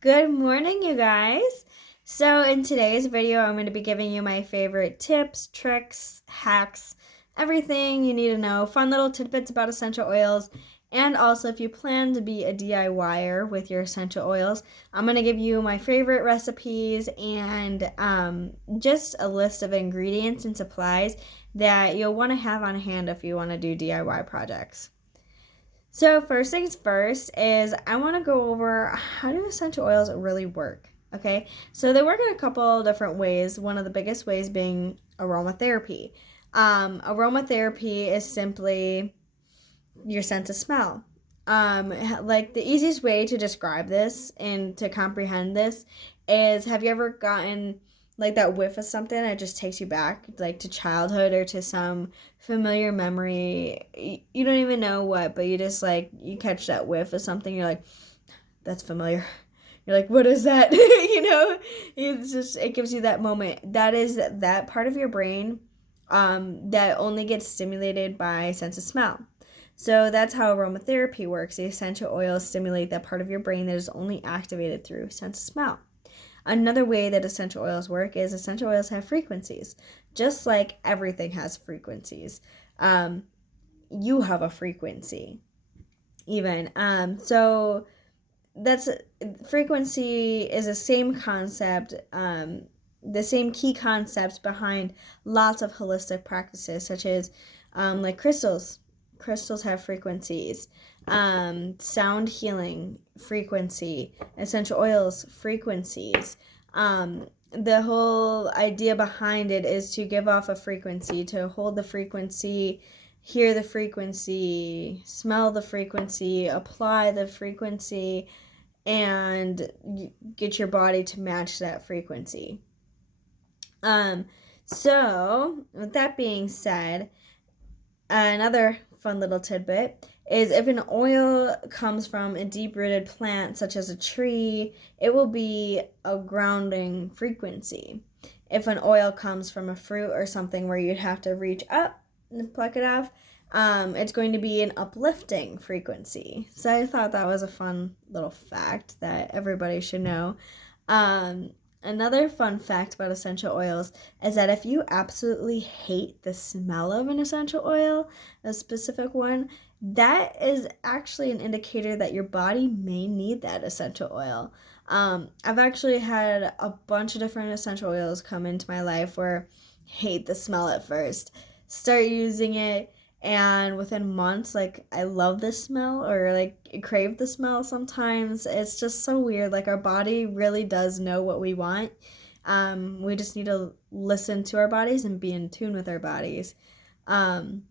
Good morning, you guys. So, in today's video, I'm going to be giving you my favorite tips, tricks, hacks, everything you need to know, fun little tidbits about essential oils, and also if you plan to be a DIYer with your essential oils, I'm going to give you my favorite recipes and just a list of ingredients and supplies that you'll want to have on hand if you want to do DIY projects. So first things first is I want to go over how do essential oils really work. Okay, so they work in a couple different ways. One of the biggest ways being aromatherapy. Aromatherapy is simply your sense of smell. Like the easiest way to describe this and to comprehend this is, have you ever gotten like that whiff of something that just takes you back like to childhood or to some familiar memory? You don't even know what, but you just like you catch that whiff of something, you're like, that's familiar. You're like, what is that? It's just, it gives you that moment. That is that part of your brain that only gets stimulated by sense of smell. So that's how aromatherapy works. The essential oils stimulate that part of your brain that is only activated through sense of smell. Another way that essential oils work is essential oils have frequencies, just like everything has frequencies. You have a frequency, even. So that's frequency is the same concept, the same key concepts behind lots of holistic practices, such as like crystals. Crystals have frequencies. Sound healing, frequency. Essential oils, frequencies. The whole idea behind it is to give off a frequency, to hold the frequency, hear the frequency, smell the frequency, apply the frequency, and get your body to match that frequency. So with that being said, another fun little tidbit is if an oil comes from a deep-rooted plant such as a tree, it will be a grounding frequency. If an oil comes from a fruit or something where you'd have to reach up and pluck it off, it's going to be an uplifting frequency. So I thought that was a fun little fact that everybody should know. Another fun fact about essential oils is that if you absolutely hate the smell of an essential oil, a specific one, that is actually an indicator that your body may need that essential oil. I've actually had a bunch of different essential oils come into my life where I hate the smell at first, start using it, and within months, like, I love the smell or like crave the smell sometimes. It's just so weird. Like, our body really does know what we want. We just need to listen to our bodies and be in tune with our bodies. Um,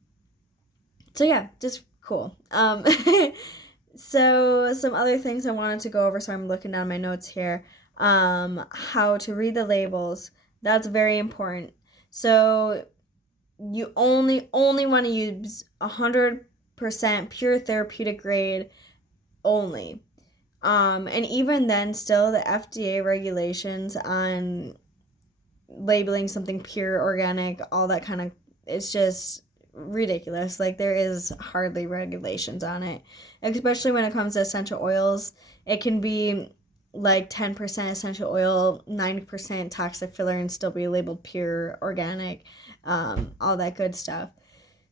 so yeah, just cool. So some other things I wanted to go over, so I'm looking down my notes here. How to read the labels. That's very important. So you only want to use 100% pure therapeutic grade only. And even then, still the FDA regulations on labeling something pure, organic, all that kind of, it's just ridiculous. Like, there is hardly regulations on it, especially when it comes to essential oils. It can be like 10% essential oil, 90% toxic filler, and still be labeled pure, organic, all that good stuff.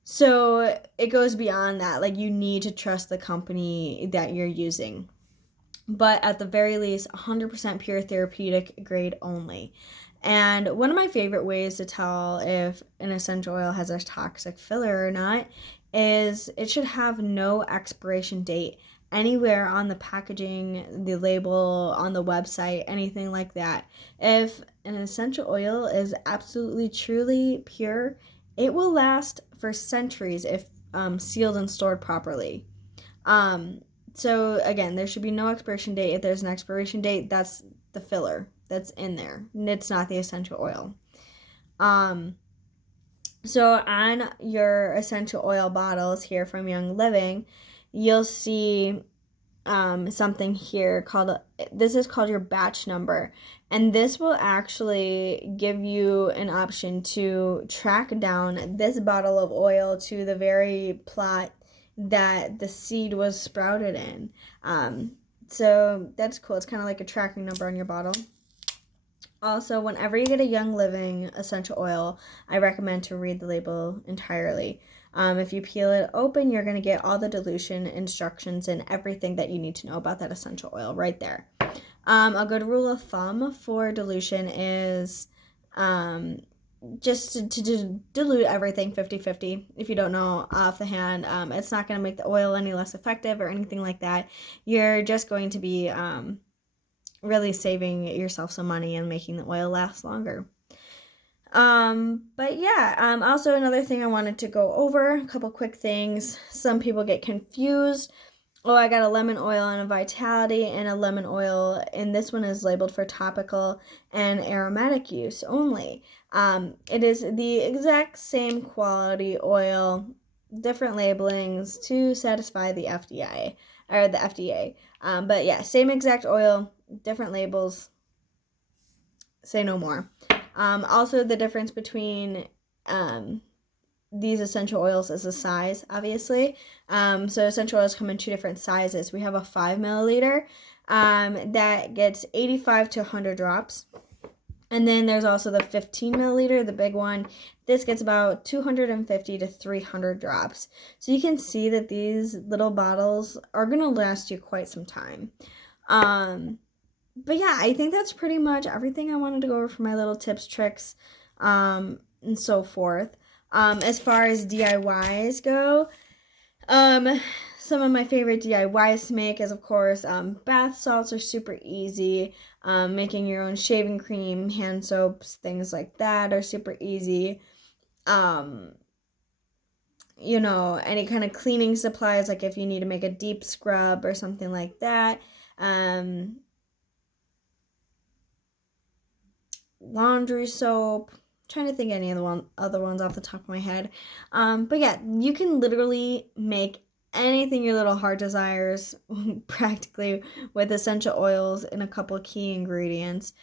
So it goes beyond that. Like, you need to trust the company that you're using. But at the very least, 100% pure therapeutic grade only. And one of my favorite ways to tell if an essential oil has a toxic filler or not is it should have no expiration date anywhere on the packaging, the label, on the website, anything like that. If an essential oil is absolutely, truly pure, it will last for centuries if sealed and stored properly. So again, there should be no expiration date. If there's an expiration date, that's the filler that's in there. It's not the essential oil. So on your essential oil bottles here from Young Living, you'll see something here called, this is called your batch number. And this will actually give you an option to track down this bottle of oil to the very plot that the seed was sprouted in. So that's cool. It's kind of like a tracking number on your bottle. Also, whenever you get a Young Living essential oil, I recommend to read the label entirely. If you peel it open, you're going to get all the dilution instructions and everything that you need to know about that essential oil right there. A good rule of thumb for dilution is just to dilute everything 50-50. If you don't know off the hand, it's not going to make the oil any less effective or anything like that. You're just going to be really saving yourself some money and making the oil last longer. But yeah, also another thing I wanted to go over, a couple quick things. Some people get confused. Oh, I got a lemon oil and a Vitality and a lemon oil, and this one is labeled for topical and aromatic use only. It is the exact same quality oil, different labelings to satisfy the FDA or the FDA. But yeah, same exact oil, different labels. Say no more. Also, the difference between these essential oils is the size, obviously. So essential oils come in two different sizes. We have a 5 milliliter that gets 85 to 100 drops. And then there's also the 15 milliliter, the big one. This gets about 250 to 300 drops. So you can see that these little bottles are going to last you quite some time. But yeah, I think that's pretty much everything I wanted to go over for my little tips, tricks, and so forth. As far as DIYs go, some of my favorite DIYs to make is, of course, bath salts are super easy. Making your own shaving cream, hand soaps, things like that are super easy. Any kind of cleaning supplies, like if you need to make a deep scrub or something like that. Laundry soap. I'm trying to think any of the other ones off the top of my head. But yeah, you can literally make anything your little heart desires practically with essential oils and a couple key ingredients.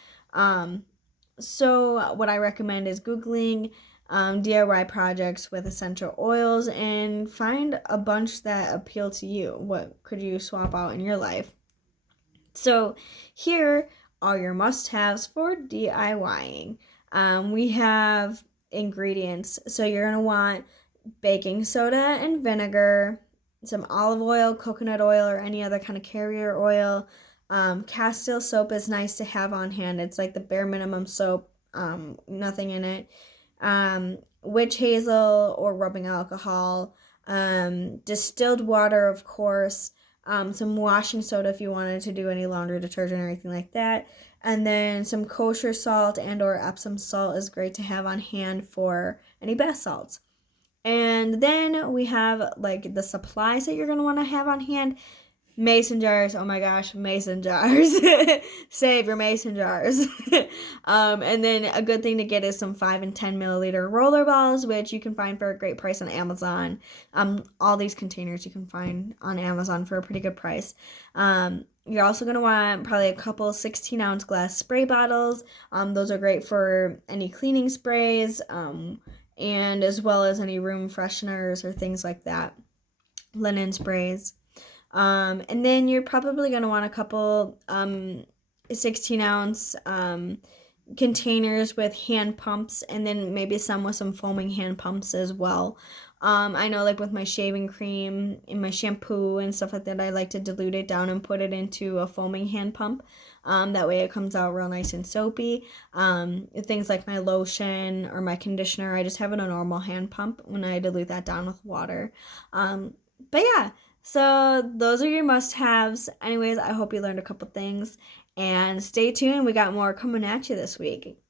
So what I recommend is Googling DIY projects with essential oils and find a bunch that appeal to you. What could you swap out in your life? So here are your must-haves for DIYing. We have ingredients. So you're going to want baking soda and vinegar, some olive oil, coconut oil, or any other kind of carrier oil. Castile soap is nice to have on hand. It's like the bare minimum soap, nothing in it. Witch hazel or rubbing alcohol. Distilled water, of course. Some washing soda if you wanted to do any laundry detergent or anything like that. And then some kosher salt and or Epsom salt is great to have on hand for any bath salts. And then we have like the supplies that you're going to want to have on hand. Mason jars, oh my gosh, mason jars. Save your mason jars. And then a good thing to get is some 5 and 10 milliliter roller balls, which you can find for a great price on Amazon. All these containers you can find on Amazon for a pretty good price. You're also going to want probably a couple 16-ounce glass spray bottles. Those are great for any cleaning sprays, and as well as any room fresheners or things like that. Linen sprays. And then you're probably going to want a couple 16-ounce containers with hand pumps, and then maybe some with some foaming hand pumps as well. I know like with my shaving cream and my shampoo and stuff like that, I like to dilute it down and put it into a foaming hand pump. That way it comes out real nice and soapy. Things like my lotion or my conditioner, I just have it a normal hand pump when I dilute that down with water. But yeah. So those are your must-haves. Anyways, I hope you learned a couple things. And stay tuned. We got more coming at you this week.